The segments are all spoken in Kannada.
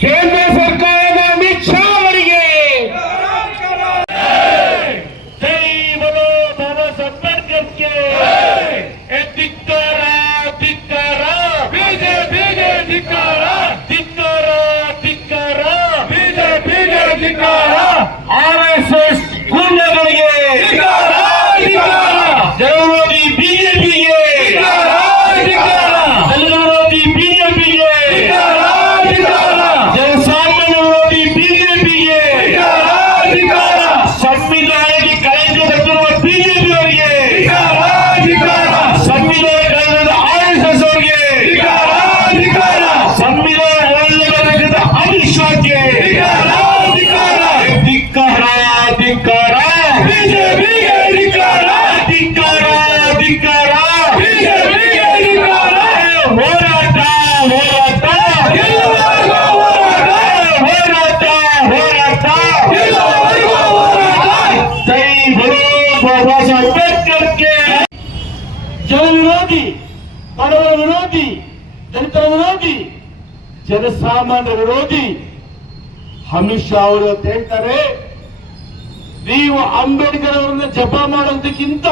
ಕೇಂದ್ರ ಸರ್ಕಾರದ ಅಮಿತ್ ಶಾ ಅವರಿಗೆ ಜೈ ಬಲೋ ಬಾಬಾ ಸಾಹೇಬ್ಗೆ ಧಿಕ್ಕಾರ ಧಿಕ್ಕಾರ ಬಿಜೆಪಿಗೆ ಧಿಕ್ಕಾರ ಜನ ವಿರೋಧಿ, ಬಡವರ ವಿರೋಧಿ, ದಲಿತರ ವಿರೋಧಿ, ಜನಸಾಮಾನ್ಯರ ವಿರೋಧಿ. ಅಮಿತ್ ಶಾ ಅವರು ಅಂತ ಹೇಳ್ತಾರೆ, ನೀವು ಅಂಬೇಡ್ಕರ್ ಅವರನ್ನ ಜಪ ಮಾಡೋದಕ್ಕಿಂತ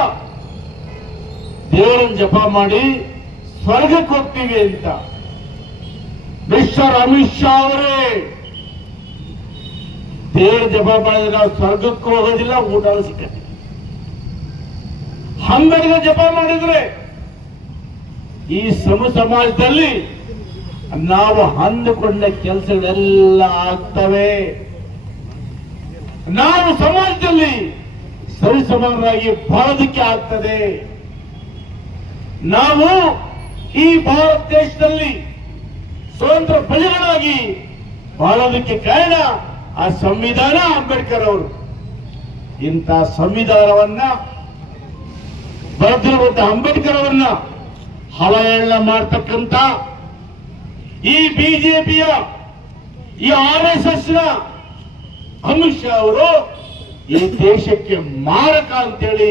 ದೇವರನ್ನ ಜಪ ಮಾಡಿ ಸ್ವರ್ಗಕ್ಕೆ ಹೋಗ್ತೀವಿ ಅಂತ. ಮಿಸ್ಟರ್ ಅಮಿತ್ ಶಾ ಅವರೇ, ದೇವರ ಜಪ ಮಾಡಿದ್ರೆ ನಾವು ಸ್ವರ್ಗಕ್ಕೂ ಹೋಗೋದಿಲ್ಲ, ಊಟ ಸಿಕ್ಕತ್ತೆ. ಅಂಬೇಡ್ಕರ್ ಜಪ ಮಾಡಿದ್ರೆ ಈ ಸಮ ಸಮಾಜದಲ್ಲಿ ನಾವು ಅಂದುಕೊಂಡ ಕೆಲಸಗಳೆಲ್ಲ ಆಗ್ತವೆ. ನಾವು ಸಮಾಜದಲ್ಲಿ ಸರಿಸಮಾನರಾಗಿ ಬಾಳೋದಕ್ಕೆ ಆಗ್ತದೆ. ನಾವು ಈ ಭಾರತ ದೇಶದಲ್ಲಿ ಸ್ವತಂತ್ರ ಪ್ರಜೆಗಳಾಗಿ ಬಾಳೋದಕ್ಕೆ ಕಾರಣ ಆ ಸಂವಿಧಾನ ಅಂಬೇಡ್ಕರ್ ಅವರು. ಇಂಥ ಸಂವಿಧಾನವನ್ನ ಬರೆದಿರುವಂತ ಅಂಬೇಡ್ಕರ್ ಅವರನ್ನ ಹವಯಣ್ಣ ಮಾಡ್ತಕ್ಕಂಥ ಈ ಬಿಜೆಪಿಯ, ಈ ಆರ್ ಎಸ್ ಎಸ್ನ ಅಮಿತ್ ಶಾ ಅವರು ಈ ದೇಶಕ್ಕೆ ಮಾರಕ ಅಂತೇಳಿ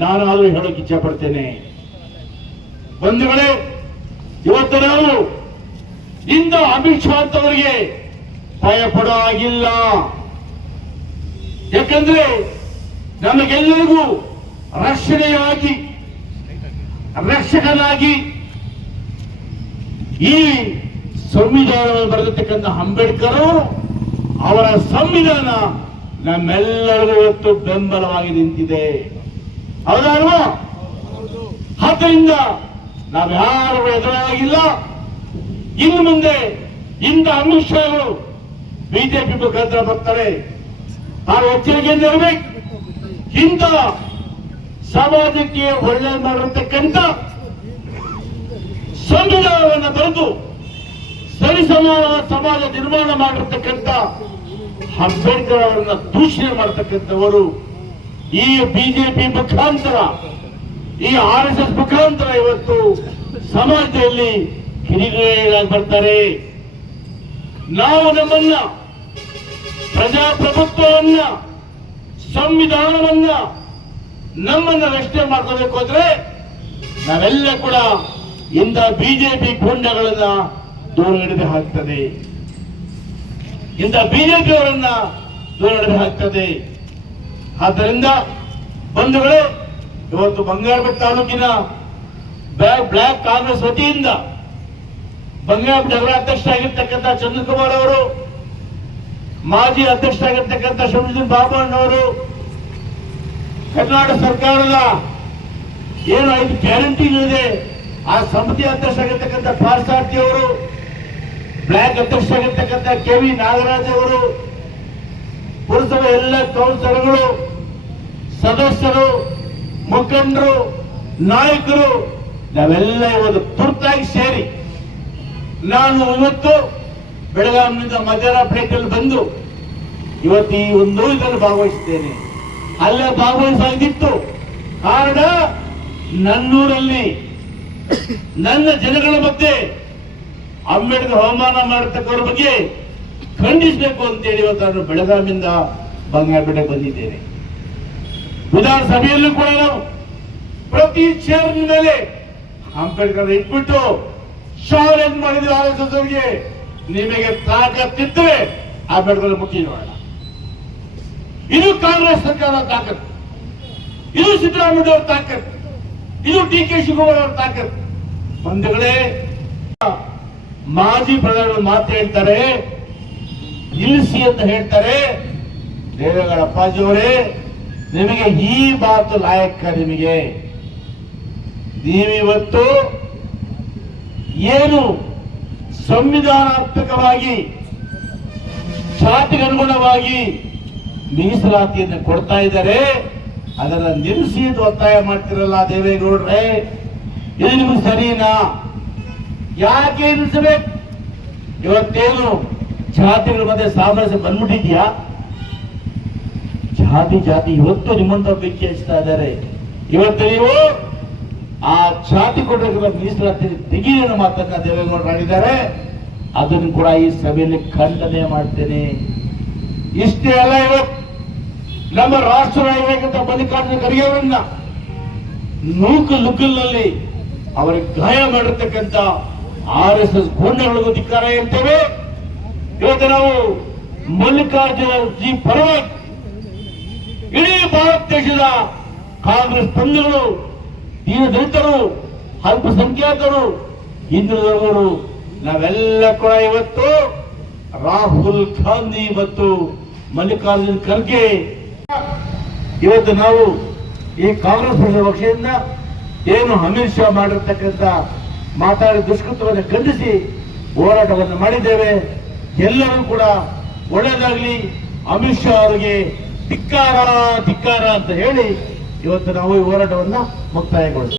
ನಾನಾದ್ರೂ ಹೇಳೋಕೆ ಇಚ್ಛೆ ಪಡ್ತೇನೆ. ಬಂಧುಗಳೇ, ಇವತ್ತು ನಾವು ಇಂದ ಅಮಿತ್ ಶಾ ಅಂತವರಿಗೆ ಭಯ ಪಡೋ ಹಾಗಿಲ್ಲ. ಯಾಕಂದ್ರೆ ನಮಗೆಲ್ಲರಿಗೂ ರಕ್ಷಣೆಯಾಗಿ, ರಕ್ಷಕನಾಗಿ ಈ ಸಂವಿಧಾನವನ್ನು ಬರೆದಿರ್ತಕ್ಕಂಥ ಅಂಬೇಡ್ಕರ್ ಅವರ ಸಂವಿಧಾನ ನಮ್ಮೆಲ್ಲರಿಗೂ ಇವತ್ತು ಬೆಂಬಲವಾಗಿ ನಿಂತಿದೆ. ಹೌದಲ್ವಾ? ಆದ್ದರಿಂದ ನಾವ್ಯಾರು ಎದುರಾಗಿಲ್ಲ. ಇನ್ನು ಮುಂದೆ ಇಂಥ ಅವರು ಬಿಜೆಪಿ ಮುಖಾಂತರ ಬರ್ತಾರೆ ಆ ಎಚ್ಚರಿಕೆಯಿಂದ ಇರಬೇಕು. ಇಂಥ ಸಮಾಜಕ್ಕೆ ಒಳ್ಳೆ ಮಾಡಿರತಕ್ಕಂತ ಸಂವಿಧಾನವನ್ನು ಬರೆದು ಸರಿಸಮಾನ ಸಮಾಜ ನಿರ್ಮಾಣ ಮಾಡಿರ್ತಕ್ಕಂಥ ಅಂಬೇಡ್ಕರ್ ಅವರನ್ನ ದೂಷಣೆ ಮಾಡತಕ್ಕಂಥವರು ಈ ಬಿಜೆಪಿ ಮುಖಾಂತರ, ಈ ಆರ್ ಎಸ್ ಎಸ್ ಮುಖಾಂತರ ಇವತ್ತು ಸಮಾಜದಲ್ಲಿ ಕಿಡಿಗೇಡಿಗಳಾಗಿ ಬರ್ತಾರೆ. ನಾವು ನಮ್ಮನ್ನ ಪ್ರಜಾಪ್ರಭುತ್ವವನ್ನ, ಸಂವಿಧಾನವನ್ನ ನಮ್ಮನ್ನ ರಕ್ಷಣೆ ಮಾಡ್ಕೋಬೇಕು ಅಂದ್ರೆ ನಾವೆಲ್ಲ ಕೂಡ ಇಂಥ ಬಿಜೆಪಿ ಗೂಂಡಗಳನ್ನ ದೂರ ಹಾಕ್ತದೆ ಇಂಥ ಬಿಜೆಪಿ ಅವರನ್ನ ದೂರ ಹಾಕ್ತದೆ ಆದ್ದರಿಂದ ಬಂಧುಗಳು, ಇವತ್ತು ಬಂಗಾರಪೇಟೆ ತಾಲೂಕಿನ ಬ್ಲಾ- ಬ್ಲಾಕ್ ಕಾಂಗ್ರೆಸ್ ವತಿಯಿಂದ ಬಂಗಾರಪೇಟೆ ನಗರಾಧ್ಯಕ್ಷ ಆಗಿರ್ತಕ್ಕಂಥ ಚಂದ್ರಕುಮಾರ್ ಅವರು, ಮಾಜಿ ಅಧ್ಯಕ್ಷರಾಗಿರ್ತಕ್ಕಂಥ ಶಮೀಜುನ್ ಬಾಬಣ್ಣ ಅವರು ಕರ್ನಾಟಕ ಸರ್ಕಾರದ ಏನು ಐದು ಗ್ಯಾರಂಟಿಗಳಿದೆ ಆ ಸಮಿತಿ ಅಧ್ಯಕ್ಷರಾಗಿರ್ತಕ್ಕಂಥ ಪಾರ್ಸಾರ್ಥಿ ಅವರು, ಬ್ಲಾಕ್ ಅಧ್ಯಕ್ಷರಾಗಿರ್ತಕ್ಕಂಥ ಕೆ ವಿ ನಾಗರಾಜ್ ಅವರು, ಪುರಸಭೆ ಎಲ್ಲ ಕೌನ್ಸಿಲರ್ಗಳು, ಸದಸ್ಯರು, ಮುಖಂಡರು, ನಾಯಕರು, ನಾವೆಲ್ಲ ಇವತ್ತು ತುರ್ತಾಗಿ ಸೇರಿ ನಾನು ಇವತ್ತು ಬೆಳಗಾವಿನಿಂದ ಮಧ್ಯಾಹ್ನ ಫ್ಲೈಟಲ್ಲಿ ಬಂದು ಇವತ್ತು ಈ ಒಂದು ಇದನ್ನು ಭಾಗವಹಿಸಿದ್ದೇನೆ. ಅಲ್ಲೇ ಭಾಗವಹಿಸಾಗಿತ್ತು ಕಾರಣ ನನ್ನೂರಲ್ಲಿ ನನ್ನ ಜನಗಳ ಮಧ್ಯೆ ಅಂಬೇಡ್ಕರ್ ಅವಮಾನ ಮಾಡತಕ್ಕವರ ಬಗ್ಗೆ ಖಂಡಿಸಬೇಕು ಅಂತೇಳಿ ಇವತ್ತು ನಾನು ಬೆಳಗಾವಿಯಿಂದ ಬಂಗಾರಪೇಟೆ ಬಂದಿದ್ದೇನೆ. ವಿಧಾನಸಭೆಯಲ್ಲೂ ಕೂಡ ನಾವು ಪ್ರತಿ ಚೇರ್ನ ಮೇಲೆ ಅಂಬೇಡ್ಕರ್ ಇಟ್ಬಿಟ್ಟು ಚಾಲೆಂಜ್ ಮಾಡಿದ್ವಿ ಆರ್ ಎಸ್ ಎಸ್ ಅವರಿಗೆ. ನಿಮಗೆ ತಾಕತ್ತಿದ್ರೆ ಅಂಬೇಡ್ಕರ್ ಮುಖ್ಯ ನೋಡೋಣ. ಇದು ಕಾಂಗ್ರೆಸ್ ಸರ್ಕಾರ ತಾಕತ್ತು. ಇದು ಸಿದ್ದರಾಮಯ್ಯ ಅವರ ತಾಕತ್ತು. ಇದು ಡಿ ಕೆ ಶಿವಕುಮಾರ್ ಅವರ ತಾಕತ್ತು. ಬಂಧುಗಳೇ, ಮಾಜಿ ಪ್ರಧಾನಿ ಮಾತು ಹೇಳ್ತಾರೆ, ನಿಲ್ಲಿಸಿ ಅಂತ ಹೇಳ್ತಾರೆ. ದೇವೇಗೌಡ ಅಪ್ಪಾಜಿಯವರೇ ನಿಮಗೆ ಈ ಮಾತು ಲಾಯಕ ನಿಮಗೆ. ನೀವಿವತ್ತು ಏನು ಸಂವಿಧಾನಾತ್ಮಕವಾಗಿ ಜಾತಿಗೆ ಅನುಗುಣವಾಗಿ ಮೀಸಲಾತಿಯನ್ನು ಕೊಡ್ತಾ ಇದ್ದಾರೆ. ಅದನ್ನ ನಿಲ್ಲಿಸಿ ಒತ್ತಾಯ ಮಾಡ್ತಿರಲ್ಲ ದೇವೇಗೌಡ್ರೆ ಇದು ನಿಮ್ಗೆ ಸರಿನಾ? ಯಾಕೆ ನಿಲ್ಲಿಸಬೇಕು? ಇವತ್ತೇನು ಜಾತಿಗಳ ಮಧ್ಯೆ ಸಾಮರಸ್ಯ ಬಂದ್ಬಿಟ್ಟಿದ್ಯಾ? ಜಾತಿ ಜಾತಿ, ಇವತ್ತು ನಿಮ್ಮಂತ ಬೆಂಕಿ ಇದ್ದಾರೆ. ಇವತ್ತು ನೀವು ಆ ಜಾತಿ ಕೊಟ್ಟಿರುವ ಮೀಸಲಾತಿ ತೆಗೀರಿ ಮಾತಕ್ಕ ಮಾತನ್ನ ದೇವೇಗೌಡರು ಆಡಿದ್ದಾರೆ ಅದನ್ನು ಕೂಡ ಈ ಸಭೆಯಲ್ಲಿ ಖಂಡನೆ ಮಾಡ್ತೇನೆ. ಇಷ್ಟೇ ಅಲ್ಲ ಇವರು, ನಮ್ಮ ರಾಷ್ಟ್ರ ನಾಯಕ ಮಲ್ಲಿಕಾರ್ಜುನ ಖರ್ಗೆ ಅವರನ್ನ ನೂಕು ಅವರಿಗೆ ಗಾಯ ಮಾಡಿರ್ತಕ್ಕಂಥ ಆರ್ ಎಸ್ ಎಸ್ ಗೂಂಡಗಳಿಗೂ ಧಿಕ್ಕಾರ ಹೇಳ್ತೇವೆ ಇವತ್ತು ನಾವು ಮಲ್ಲಿಕಾರ್ಜುನ ಜಿ ಪರವಾಗಿ ಇಡೀ ಭಾರತ ದೇಶದ ಕಾಂಗ್ರೆಸ್ ತಂದೆಗಳು ದೀನ ದಲಿತರು ಅಲ್ಪಸಂಖ್ಯಾತರು, ಹಿಂದುಳಿದವರು, ನಾವೆಲ್ಲ ಕೂಡ ಇವತ್ತು ರಾಹುಲ್ ಗಾಂಧಿ ಮತ್ತು ಮಲ್ಲಿಕಾರ್ಜುನ್ ಖರ್ಗೆ. ಇವತ್ತು ನಾವು ಈ ಕಾಂಗ್ರೆಸ್ ಪಕ್ಷದ ಪಕ್ಷದಿಂದ ಏನು ಅಮಿತ್ ಶಾ ಮಾಡಿರ್ತಕ್ಕಂಥ ಮಾತಾಡಿ ದುಷ್ಕೃತ್ಯವನ್ನು ಖಂಡಿಸಿ ಹೋರಾಟವನ್ನು ಮಾಡಿದ್ದೇವೆ. ಎಲ್ಲರೂ ಕೂಡ ಒಳ್ಳೆಯದಾಗಲಿ. ಅಮಿತ್ ಶಾ ಅವರಿಗೆ ಧಿಕ್ಕಾರ ಧಿಕ್ಕಾರ ಅಂತ ಹೇಳಿ ಇವತ್ತು ನಾವು ಈ ಹೋರಾಟವನ್ನು ಮುಕ್ತಾಯಗೊಳಿಸ್ತೇವೆ